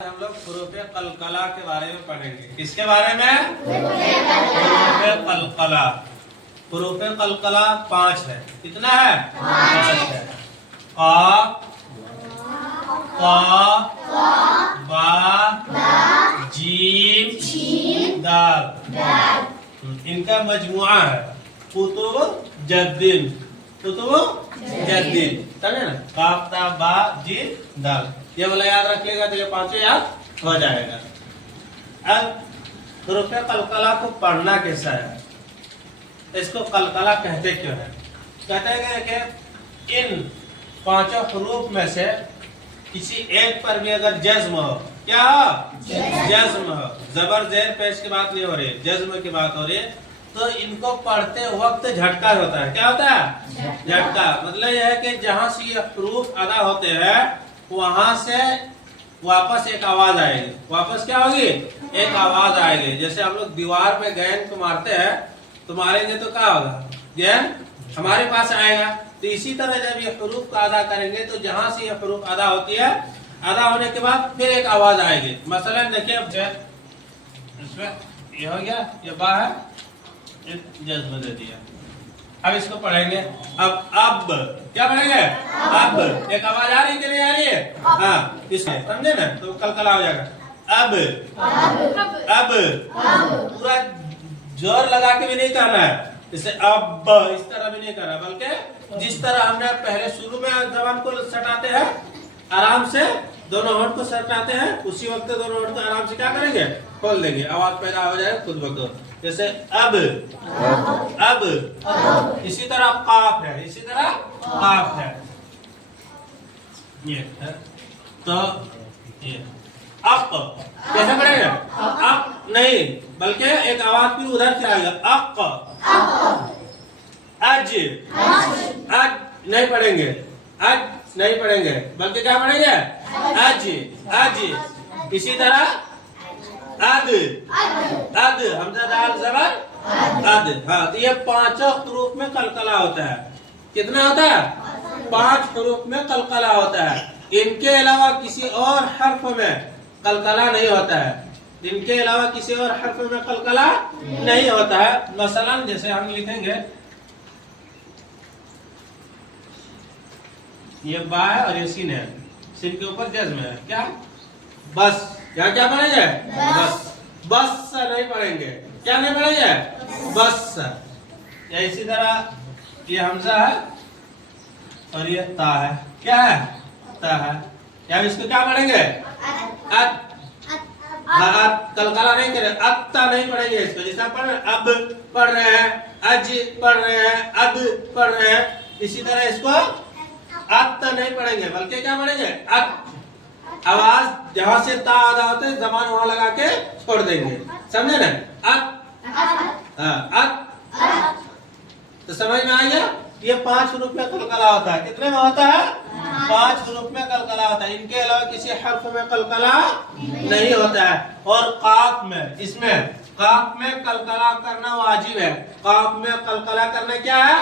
हम लोग हुरूफ कलकला के बारे में पढ़ेंगे। किसके बारे में? हुरूफ कलकला। हुरूफ कलकला 5 है। कितना है? 5 है। बा जीम दाल। इनका मजमुआ है कुतुब जद्दीन। समझे ना? काफ ता बा जीम दाल, ये वाला याद रखिएगा तो ये 5 याद हो जाएगा। अब हुरूफ कलकला को पढ़ना कैसा है, इसको कलकला कहते क्यों है? कहते हैं कि इन 5 हुरूफ में से किसी एक पर भी अगर जज्म हो, क्या हो? जज्म हो, जबर जेर पेश की बात नहीं हो रही, जज्म की बात हो रही है, तो इनको पढ़ते वक्त झटका होता है। क्या होता है? झटका। मतलब यह है कि जहां से ये हुरूफ अदा होते हैं वहां से वापस एक आवाज आएगी। वापस क्या होगी? एक आवाज आएगी। जैसे हम लोग दीवार पे गेंद को मारते हैं तो मारेंगे तो क्या होगा? गेंद हमारे पास आएगा। तो इसी तरह जब ये हुरूफ को अदा करेंगे तो जहां से ये हुरूफ अदा होती है, अदा होने के बाद फिर एक आवाज आएगी। मसलन देखिए, इसमें ये हो गया, ये बा है, जज्म दे दिया। अब इसको पढ़ेंगे। अब क्या पढ़ेंगे? अब एक आवाज आ रही कि नहीं आ रही है? हाँ, इसमें समझे ना, तो कलकला हो जाएगा। अब पूरा जोर लगा के भी नहीं करना है, जैसे अब इस तरह भी नहीं करना, बल्कि जिस तरह हमने पहले शुरू में जबान को सटाते हैं, आराम से दोनों होंठ को सटाते हैं, उसी वक्त दोनों होंठ को आराम से क्या करेंगे? खोल देंगे, आवाज पैदा हो जाए खुद ब खुद। जैसे अब इसी तरह काफ है, इसी तरह काफ है, ये है। तो ये अप कैसे पढ़ेंगे? अप नहीं, बल्कि एक आवाज फिर उधर से आएगा, अप। अज नहीं पढ़ेंगे, अज नहीं पढ़ेंगे, बल्कि क्या पढ़ेंगे? अज। इसी तरह अद हमजा दाल जबर अद। हाँ, तो ये 5 हुरूफ में कलकला होता है। कितना होता है? 5 हुरूफ में कलकला होता है। इनके अलावा किसी और हर्फ में कलकला नहीं होता है। इनके अलावा किसी और हर्फ में कलकला नहीं होता है। मसलन जैसे हम लिखेंगे, ये बा है और ये सीन है, सीन के ऊपर जज्म है, क्या? बस। क्या पढ़ेंगे? बस नहीं पढ़ेंगे। क्या नहीं पढ़ेंगे? बस। या इसी तरह ये हमजा है और ये ता है, क्या है? ता है। या इसको क्या पढ़ेंगे? कलकला नहीं करें, अत्ता नहीं पढ़ेंगे इसको। जैसे पढ़ रहे, अब पढ़ रहे हैं, अज पढ़ रहे हैं, अद पढ़ रहे हैं, इसी तरह इसको अत्ता नहीं पढ़ेंगे, बल्कि क्या पढ़ेंगे? अत। आवाज जहां से ता अदा होते हैं, जबान वहां लगा के छोड़ देंगे, समझे ना? तो समझ में आ गया? ये 5 हुरूफ में कलकला होता है। कितने में होता है? 5 हुरूफ में कलकला होता है। इनके अलावा किसी हर्फ में कलकला नहीं होता है। और काफ में, इसमें काफ में कलकला करना वाजिब है। काफ में कलकला करना क्या है?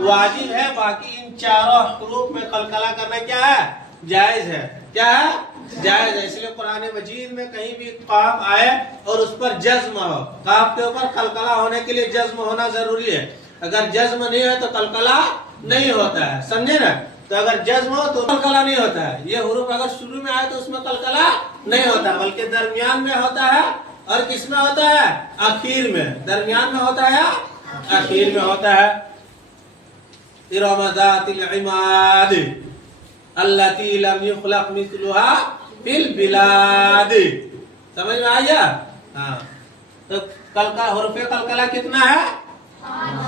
वाजिब है। बाकी इन 4 हुरूफ में कलकला करना क्या है? जायज है। क्या है? जायज है। इसलिए कुरान मजीद में कहीं भी काफ आए और उस पर जज्म हो, काफ के ऊपर कलकला होने के लिए जज्म होना जरूरी है। अगर जज्म नहीं है तो कलकला नहीं होता है, समझे ना? तो अगर जज्म हो तो कलकला नहीं होता है। ये हुरूफ अगर शुरू में आए तो उसमें कलकला नहीं होता, बल्कि दरमियान में होता है। और किस में होता है? आखिर में। दरमियान में होता है, आखिर में होता है। इरम ज़ातिल इमाद अल्लती लम युखलक मिस्लुहा फिल बिलाद। समझ में आ गया? हाँ, तो हुरूफ कलकला कितना है?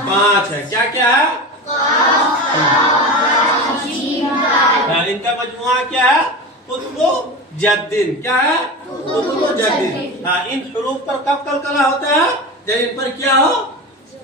5 है। क्या क्या है? हाँ, इनका मजमुआ क्या है? कुतुब जद्दीन। क्या है? कुतुब जद्दीन। हाँ, इन हुरूफ पर कब कलकला होता है? जब इन पर क्या हो?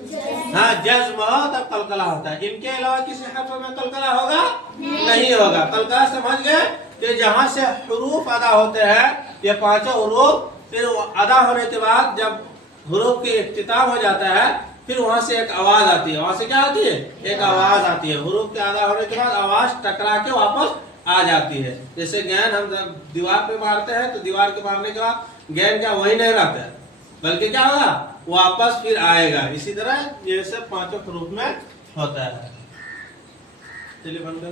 हाँ, जज्म हो तब कलकला होता है। इनके अलावा किसी हर्फ में कलकला होगा? नहीं होगा। कलकला समझ गए कि जहाँ से हुरूफ अदा होते हैं, ये 5 हुरूफ, फिर अदा होने के बाद जब हुरूफ की इख्तिताम हो जाता है, फिर वहां से एक आवाज आती है। वहां से क्या आती है? एक आवाज आती है। हुरूफ के अदा होने के बाद आवाज टकरा के वापस आ जाती है। जैसे गेंद हम जब दीवार पे मारते हैं तो दीवार के मारने के बाद गेंद क्या वही नहीं रहता है, बल्कि क्या होगा, वापस फिर आएगा। इसी तरह ये सब पांचों प्रूफ में होता है। चलिए बंद कर।